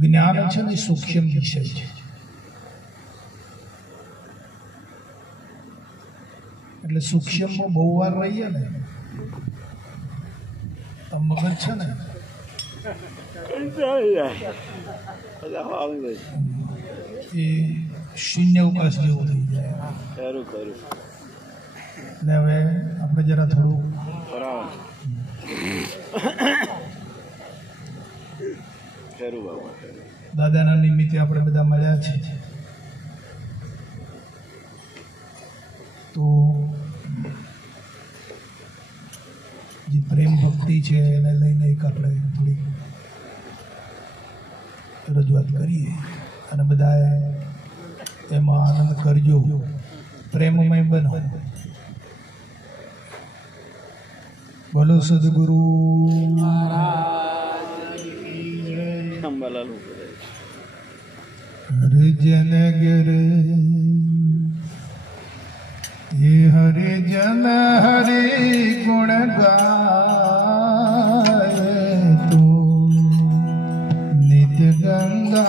જ્ઞાન છે ને સૂક્ષ્મ વિષય છે, એટલે સૂક્ષ્મમાં બહુ વાર રહીએ ને તો મગજ છે ને એ શૂન્ય અવકાશ જેવું થઈ જાય. એટલે હવે આપણે જરા થોડું દાદાના નિમિત્તે આપણે બધા મળ્યા છીએ, તો જે પ્રેમ ભક્તિ છે એને લઈને એક આપણે થોડી રજૂઆત કરીએ અને બધાએ એમાં આનંદ કરજો, પ્રેમમય બનો. બોલો સદગુરુ હરિજન ગિરે ये हरे जन हरे गुण गाए तू नित्य गंगा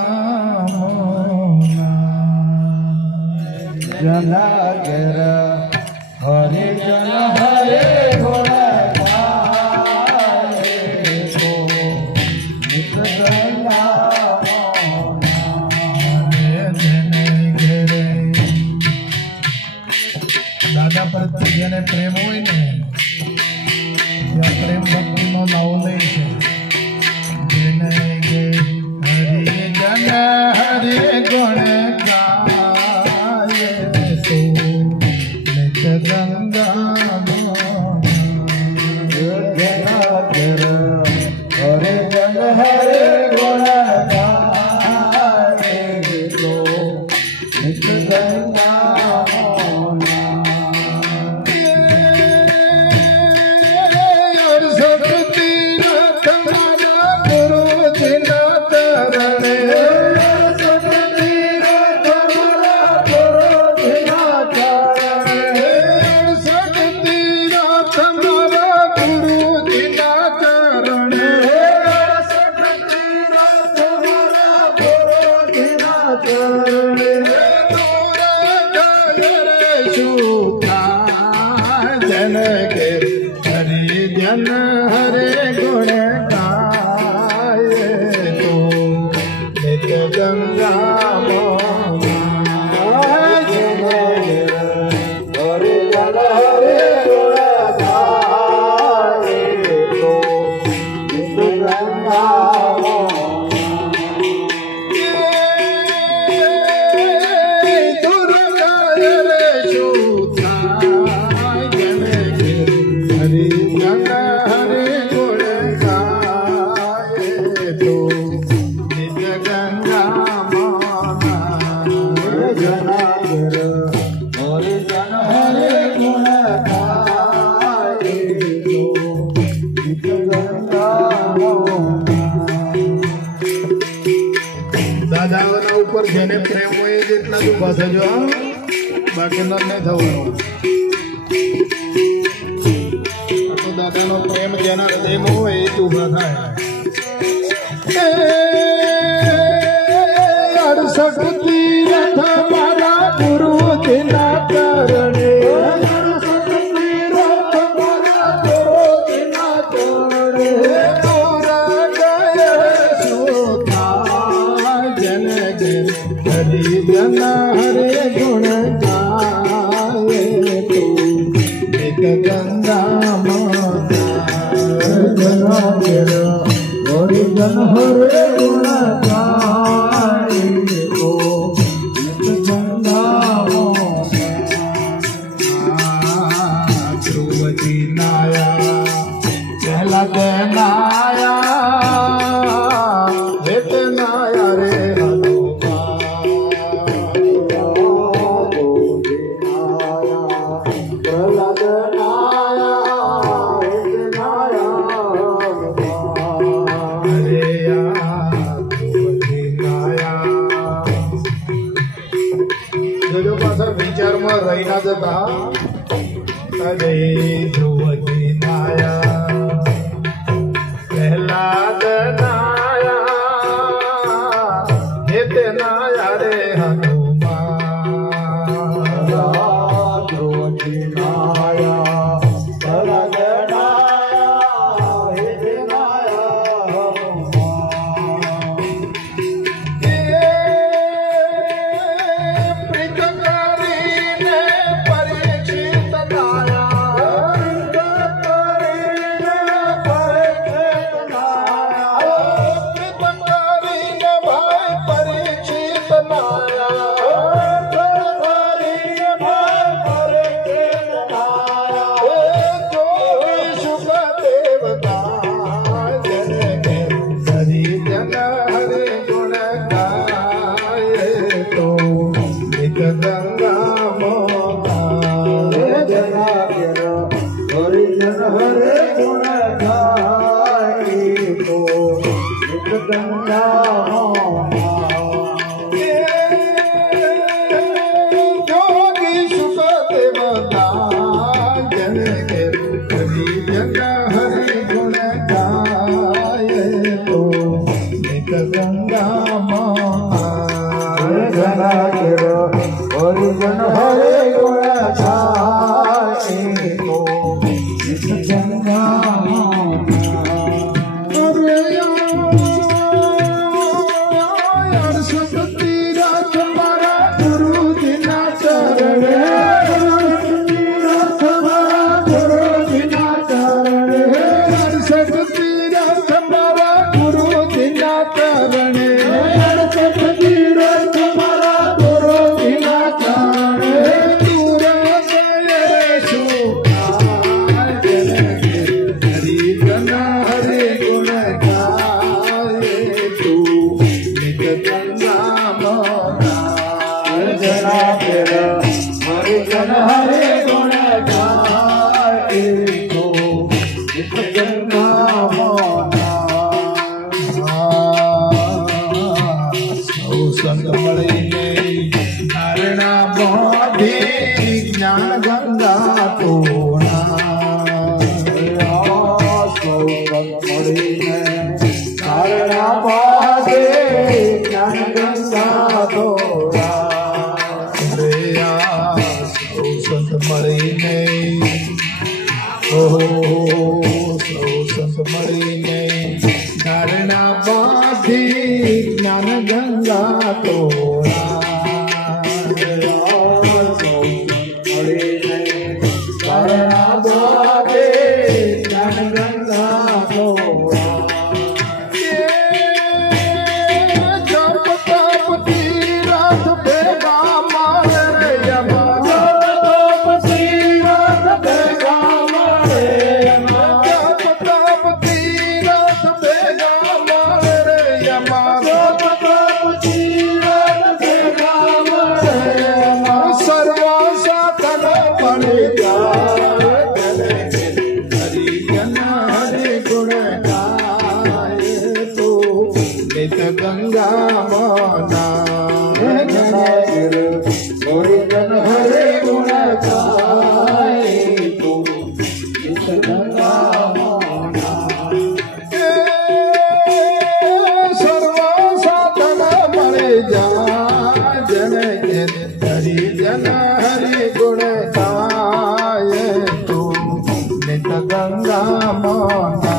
जनागर हरे जन हरे गुण गाए तू नित्य गंगा દાદા પ્રત્યે જેને પ્રેમ હોય ને ત્યાં પ્રેમ ભક્તિનો લાવો લે છે. જેને હરે જન હરે ગુણ ગાય તો નિત્ય ગંગા हरे जन हरे गुण गाए तो नित्य गंगा દાદાઓના ઉપર જેને પ્રેમ હોય જેટલા જ ઉભા થજો, બાકી ન થવાનું. તો દાદાનો પ્રેમ જેના હૃદયમાં હોય એ જ ઉભા થાય. 68 તીરથ મારા ગુરુજીના ચરણે, 68 તીરથ મારા ગુરુજીના ચરણે हरि जन हरे गुण गाए तू एक गंगा जनागर हरे जन हरे गुण गाए तो नित्य गंगा ध्रुवजी नाया पहला नाया नाया रे વિચારમાં રહી ના જતા ध्रुवजी नाया गंगा जोगी सुख देवता जन के हरि जन हरि गुण गाए तो नित गंगा जना केरो जन हरे गुण गाए तो नित गंगा हरे गुण गाए तो नित गंगा सौ संत मणि ने धारणा बांधी ज्ञान गंगा तोड़ा सौ संत मणि ने धारणा बांधी ज्ञान गंगा तोड़ा संत मणि ने सौ संत मणि ने धारणा बांधी ज्ञान गंगा तोड़ा धारणा बांधी ज्ञान गंगा तोड़ा गंगा माना जन हरे गुण गाए तो नित गंगा माना सर्वा साधन मरे जा जन के हरि जन हरि गुण गाए तो नित गंगा माना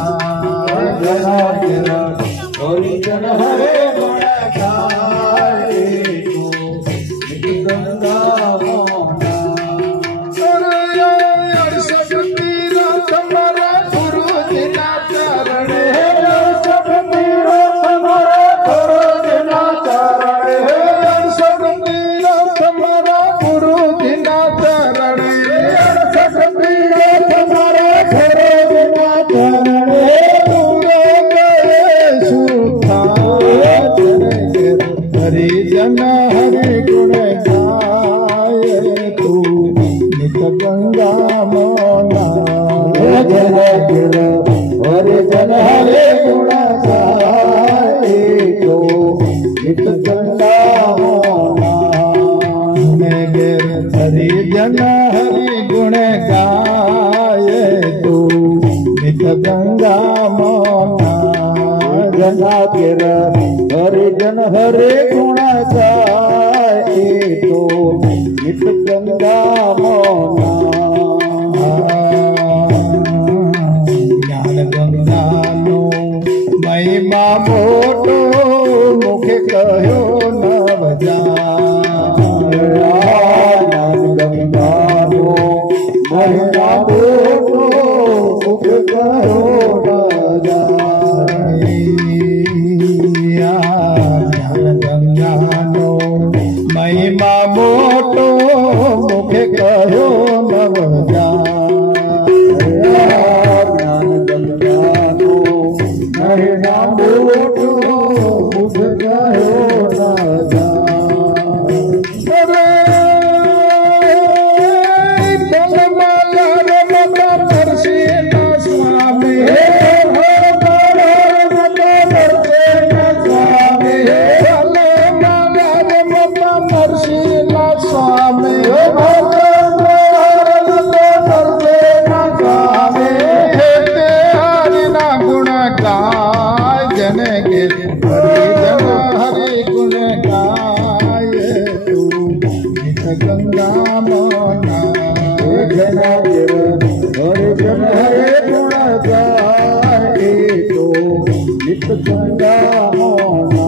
जन हरे गुण गाए तो नित गंगा माना शक्ति तुम्हारा गुरु जिना चरण शक्ति तुम्हारा गुरु जिना चरण शक्ति तुम्हारा गुरु जिना चरण शक्ति तुम्हारा गुरु जिना चरण हरि जन हरि गुण गाए तू नित गंगा माना हरि जन हरि गुण गाए तो नित गंगा माना हरि जन हरि गुण गाए तू नित गंगा माना गंगा केरा हरि जन हरे गुण गाए तो नित गंगा माना ज्ञान गंगा नो महिमा मोटो मुखे कहो नव ज्ञान गंगा नो महिमा मोटो मुखे कहो न ज्ञान गंगा नो महिमा मोटो मुखे कहो नव ज्ञान गंगा नो महिमा मोटो मुखे कहो न स्वामी चित गंगा होना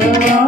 Hare